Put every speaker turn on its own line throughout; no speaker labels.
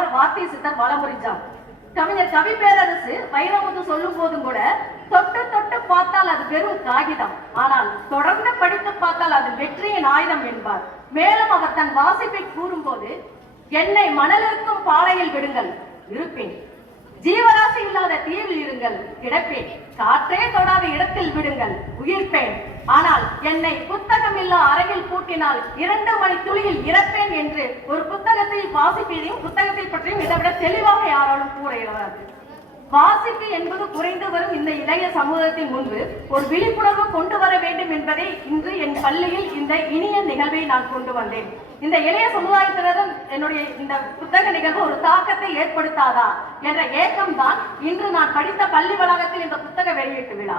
என்பதை வார்த்தை சித்தர் வளமுறிஞ்சான் கவிஞர் கவி பேரரசு வைரமுத்து சொல்லும் போதும் கூட தொட்டு தொட்டு பார்த்தால் அது வெறும் காகிதம். ஆனால் தொடர்ந்து படித்து பார்த்தால் அது வெற்றியின் ஆயுதம் என்பார். மேலும் அவர் தன் வாசிப்பை கூறும்போது என்னை மணலிருக்கும் பாறையில் விடுங்கள் இருப்பேன். ஜீவராசி இல்லாத தீவில் இருங்கள். கிடப்பேன். காற்றே தொடாத இடத்தில் விடுங்கள். உயிர்ப்பேன். ஆனால் என்னை புத்தகம் இல்லா அறையில் பூட்டினால் இரண்டு மணி துளியில் இறப்பேன் என்று ஒரு புத்தகத்தை வாசிப்பதையும் புத்தகத்தை பற்றியும் இதை விட தெளிவாக யாராலும் கூற வாசிப்பு என்பது குறைந்து வரும் இந்த இளைய சமூகத்தின் முன்பு ஒரு விழிப்புணர்வு கொண்டு வர வேண்டும் என்பதை இன்று என் பள்ளியில் இந்த இனிய நிகழ்வை நான் கொண்டு வந்தேன். இந்த இளைய சமுதாயத்தினரும் என்னுடைய இந்த புத்தக நிகழ்வு ஒரு தாக்கத்தை ஏற்படுத்தாதா என்ற ஏக்கம் தான் இன்று நான் படித்த பள்ளி வளாகத்தில் இந்த புத்தக வெளியீட்டு விழா.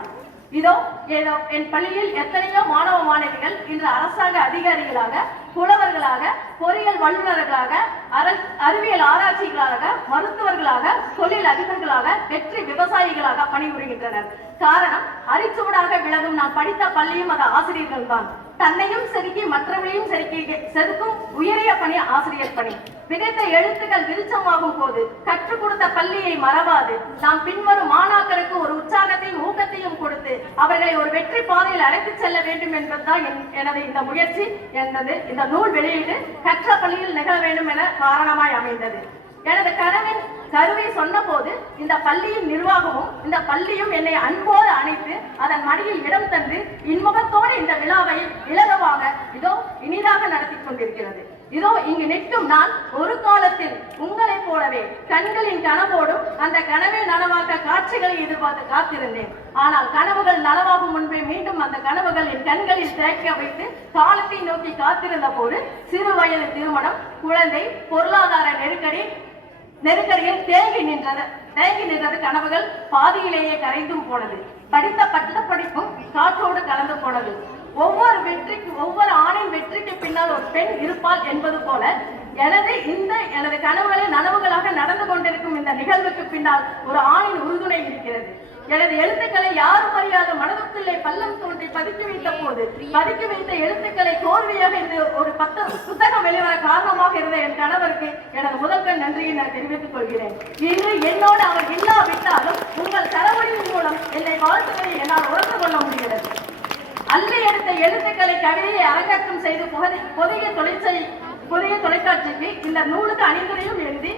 இதோ ஏதோ என் பள்ளியில் எத்தனையோ மாணவ மாணவிகள் இன்று அரசாங்க அதிகாரிகளாக புலவர்களாக பொறியியல் வல்லுநர்களாக அறிவியல் ஆராய்ச்சிகளாக மருத்துவர்களாக தொழில் அதிபர்களாக வெற்றி விவசாயிகளாக பணிபுரிகின்றனர். காரணம் அரிச்சுவடாக விலகும் நான் படித்த பள்ளியும் அது ஆசிரியர்கள் தான் தன்னையும் செதுக்கி மற்றவர்களையும் செதுக்கி செதுக்கும் உயரிய பணி ஆசிரியர் பணி. விதைத்த எழுத்துக்கள் விருச்சமாகும் போது கற்றுக் கொடுத்த பள்ளியை மறவாது. நாம் பின்வரும் மாணாக்கருக்கு ஒரு உற்சாகத்தையும் ஊக்கத்தையும் கொடுத்து அவர்களை ஒரு வெற்றி பாதையில் அழைத்துச் செல்ல வேண்டும் என்பதுதான் எனது இந்த முயற்சி என்பது. இந்த நூல் வெளியீடு கற்ற பள்ளியில் நிகழ வேண்டும் என காரணமாய் அமைந்தது. எனது கனவின் கருவை சொன்னபோது இந்த பள்ளியின் நிர்வாகமும் இந்த பள்ளியும் என்னை அன்போடு அணைத்து அதன் மடியில் இடம் தந்து இன்முகத்தோடு இந்த விழாவை இலகுவாக இதோ இனிதாக நடத்தி கொண்டிருக்கிறது. இதோ இங்கு நிற்கும் நான் ஒரு காலத்தில் உங்களைப் போலவே கண்களின் கனவோடும் அந்த கனவை நனவாக்க காட்சிகளை எதிர்பார்த்து காத்திருந்தேன். ஆனால் கனவுகள் நனவாகும் முன்பே மீண்டும் அந்த கனவுகள் என் கண்களில் திறக்க வைத்து காலத்தை நோக்கி காத்திருந்த போது சிறு வயது திருமணம் குழந்தை பொருளாதார நெருக்கடி நெருக்கடியில் தேங்கி நின்றது தேங்கி நின்றது கனவுகள் பாதியிலேயே கரைந்தும் போனது. படித்த பட்ட படிப்பும் காற்றோடு கலந்து போனது. ஒவ்வொரு வெற்றிக்கு ஒவ்வொரு ஆணின் வெற்றிக்கு பின்னால் ஒரு பெண் இருப்பாள் என்பது போல எனது இந்த எனது கனவுகளை நனவுகளாக நடந்து கொண்டிருக்கும் இந்த நிகழ்வுக்கு பின்னால் ஒரு ஆணின் உறுதுணை இருக்கிறது. எனது எழுத்துக்களை யாரும் அறியாத மனதுக்குள்ளே பள்ளம் தோன்றி பதுக்கி வைத்த போது பதுக்கி வைத்த எழுத்துக்களை கோர்வையாக இருந்து ஒரு பத்த புத்தகம் வெளிவர காரணமாக இருந்த என் கணவருக்கு எனது முதல்கள் நன்றியை நான் தெரிவித்துக் கொள்கிறேன். இன்று என்னோடு அவர் இல்லாவிட்டாலும் உங்கள் தரவழியின் மூலம் என்னை வாழ்த்துவதை என்னால் உணர்ந்து கொள்ள முடிகிறது. அள்ளி எடுத்த எழுத்துக்களை கவிதையை அரங்கேற்றம் செய்து புதிய தொலைச்சை புதிய தொலைக்காட்சிக்கு இந்த நூலுக்கு அணிந்துரையும் எழுதி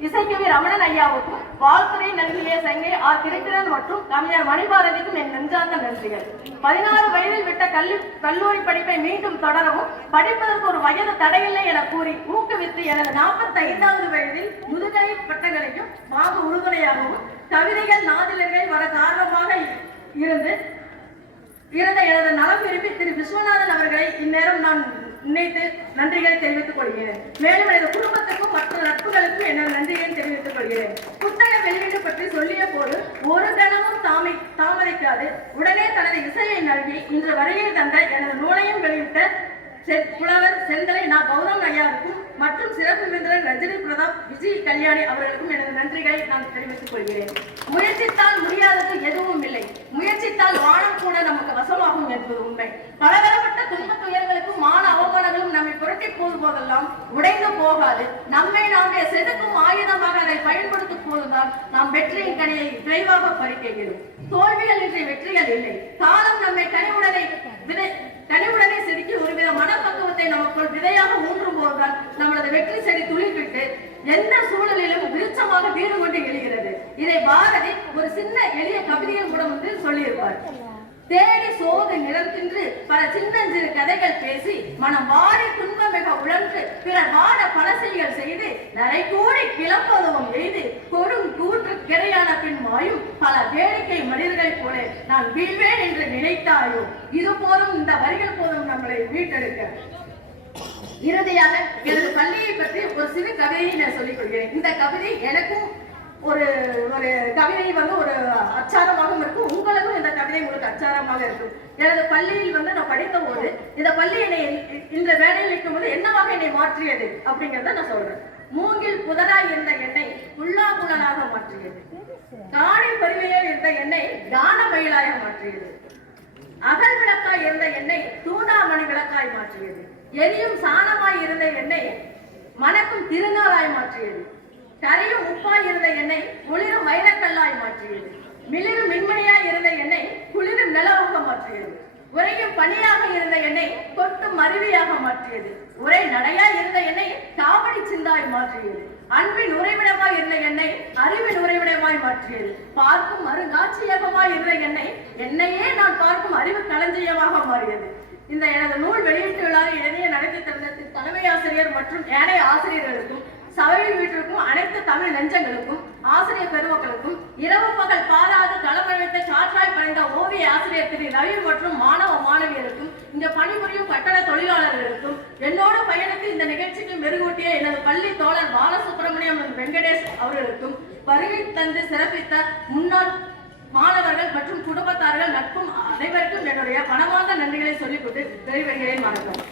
இசைக்கவி ரமணன் ஐயாவுக்கும் வாழ்த்துறை நல்கிய சங்கை ஆ திருக்கிறன் மற்றும் கவிஞர் மணிபாரதிக்கும் என் நெஞ்சார்ந்த நன்றிகள். பதினாறு வயதில் விட்ட கல்வி கல்லூரி படிப்பை மீண்டும் தொடரவும் படிப்பதற்கு ஒரு வயது தடையில்லை என கூறி ஊக்குவித்து எனது நாற்பத்தி ஐந்தாவது வயதில் முதுகலை பட்டங்களையும் மாக உறுதுணையாகவும் கவிதைகள் நாதிலர்கள் வர காரணமாக இருந்து இருந்த எனது நலம் விரும்பி திரு விஸ்வநாதன் அவர்களை இந்நேரம் நான் நினைத்து நன்றிகளை தெரிவித்துக் கொள்கிறேன். மேலும் எனது குடும்பத்துக்கும் மற்ற நட்புகளுக்கும் எனது நன்றிகளை தெரிவித்துக் கொள்கிறேன். புத்தக வெளியீடு பற்றி சொல்லிய போது ஒரு கணமும் தாமை தாமதிக்காது. உடனே தனது இசையை நல்கி இன்று வருகை தந்த எனது நூலையும் வெளியிட்ட செ- புலவர் செந்தலை நான் கௌதம் ஐயாவுக்கும் மற்றும் சிறப்பு விருந்தினர் ரஜினி பிரதாப் விஜய் கல்யாணி அவர்களுக்கும் எனது நன்றிகளை நான் தெரிவித்துக் கொள்கிறேன். முயற்சித்தால் முடியாதது எதுவும் இல்லை. முயற்சித்தால் வானம் கூட நமக்கு வசமாகும் என்பது உண்மை. பலவர புரட்டி போகும் போதெல்லாம் உடைந்து போகாது. நம்மை நாமே செதுக்கும் ஆயுதமாக அதை பயன்படுத்தும் போதுதான் நாம் வெற்றியின் கனியை விரைவாக பறிக்கிறோம் தோல்விகள் இன்றி வெற்றிகள் இல்லை. காலம் நம்மை கனிவுடனை விதை கனிவுடனே செதுக்கி ஒருவித மனப்பக்குவத்தை நமக்குள் விதையாக ஊன்றும் போதுதான் நம்மளது வெற்றி செடி துளிர்விட்டு எந்த சூழலிலும் விருச்சமாக வீடு கொண்டு எழுகிறது. இதை பாரதி ஒரு சின்ன எளிய கவிதையில் கூட வந்து சொல்லியிருப்பார். தேடி சோது நிலத்தின்று பல சின்னஞ்சிறு கதைகள் பேசி மனம் வாடி துன்பம் மிக உழன்று பிறர் வாட பல செயல் செய்து நரை கூடி கிளம்பதும் எய்து கொடும் கூற்று கிடையான பின் மாயும் பல வேடிக்கை மனிதர்களைப் போல நான் வீழ்வேன் என்று நினைத்தாயோ? இது போதும் இந்த வரிகள் போதும் நம்மளை மீட்டெடுக்க. இறுதியாக எனது பள்ளியை பற்றி ஒரு சிறு கவிதையை நான் சொல்லிக் கொள்கிறேன். இந்த கவிதை எனக்கும் ஒரு ஒரு கவிதை வந்து ஒரு அச்சாரமாகவும் இருக்கும். உங்களுக்கும் இந்த கவிதை உங்களுக்கு அச்சாரமாக இருக்கும். எனது பள்ளியில் வந்து நான் படித்த போது இந்த பள்ளி என்னை இந்த வேலையில் இருக்கும் போது என்னவாக என்னை மாற்றியது அப்படிங்கிறத நான் சொல்றேன். மூங்கில் புதராய் இருந்த எண்ணெய் உள்ளா புலனாக மாற்றியது. காணி பருவையில் இருந்த எண்ணெய் தான மயிலாக மாற்றியது. அகல் விளக்காய் இருந்த எண்ணெய் தூண்டாமணி விளக்காய் மாற்றியது. எரியும் சாணமாய் இருந்த எண்ணெய் மணக்கும் திருநாளாய் மாற்றியது. கரையும் உப்பாய் இருந்த எண்ணெய் ஒளிரும் வைரக்கல்லாய் மாற்றியது. மிளிரும் மின்மணியாய் இருந்த எண்ணெய் குளிரும் நிலவாக மாற்றியது. உரையும் பனியாக இருந்த எண்ணெய் கொத்தும் அருவியாக மாற்றியது. உரை நடையாய் இருந்த எண்ணெய் காவடி சிந்தாய் மாற்றியது. அன்பின் உறைவிடமாய் இருந்த எண்ணெய் அறிவின் உறைவிடமாய் மாற்றியது. பார்க்கும் அருங்காட்சியகமாய் இருந்த எண்ணெய் என்னையே நான் பார்க்கும் அறிவு களஞ்சியமாக மாறியது. இந்த எனது நூல் வெளியீட்டு விழாவை இடையே நடத்தி தந்த தலைமை ஆசிரியர் மற்றும் ஏனைய ஆசிரியர்களுக்கும் சபையில் வீட்டிற்கும் அனைத்து தமிழ் நெஞ்சங்களுக்கும் ஆசிரியர் பெருமக்களுக்கும் இரவு பகல் பாராது களமழைத்த சாற்றாய் படைந்த ஓவிய ஆசிரியர் திரு ரவி மற்றும் மாணவ மாணவியருக்கும் இந்த பணிபுரியும் கட்டட தொழிலாளர்களுக்கும் என்னோடு பயணத்தில் இந்த நிகழ்ச்சிக்கு மெருகூட்டிய எனது பள்ளி தோழர் பாலசுப்ரமணியம் வெங்கடேஷ் அவர்களுக்கும் வருகை தந்து சிறப்பித்த முன்னாள் மாணவர்கள் மற்றும் குடும்பத்தார்கள் நட்பும் அனைவருக்கும் என்னுடைய மனமார்ந்த நன்றிகளை சொல்லிக் கொண்டு விரைவருகிறேன் வணக்கம்.